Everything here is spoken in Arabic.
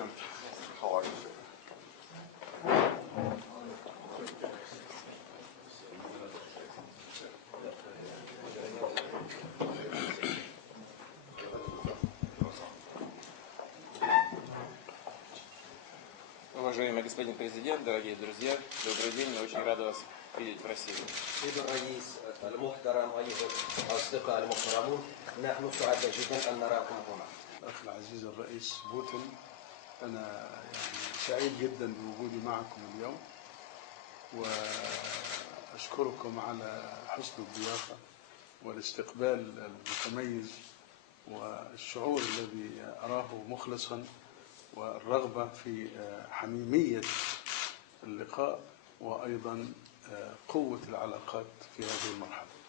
President, how are you? Уважаемый господин президент, дорогие друзья, добрый день, я очень рад вас видеть в России. سيد الرئيس المحترم أيها الأصدقاء المحترمون، نحن سعداء جدا أن نراكم هنا. الأخ العزيز الرئيس بوتين، أنا سعيد جدا بوجودي معكم اليوم، وأشكركم على حسن الضيافة والاستقبال المتميز والشعور الذي أراه مخلصا والرغبة في حميمية اللقاء وأيضا قوة العلاقات في هذه المرحلة.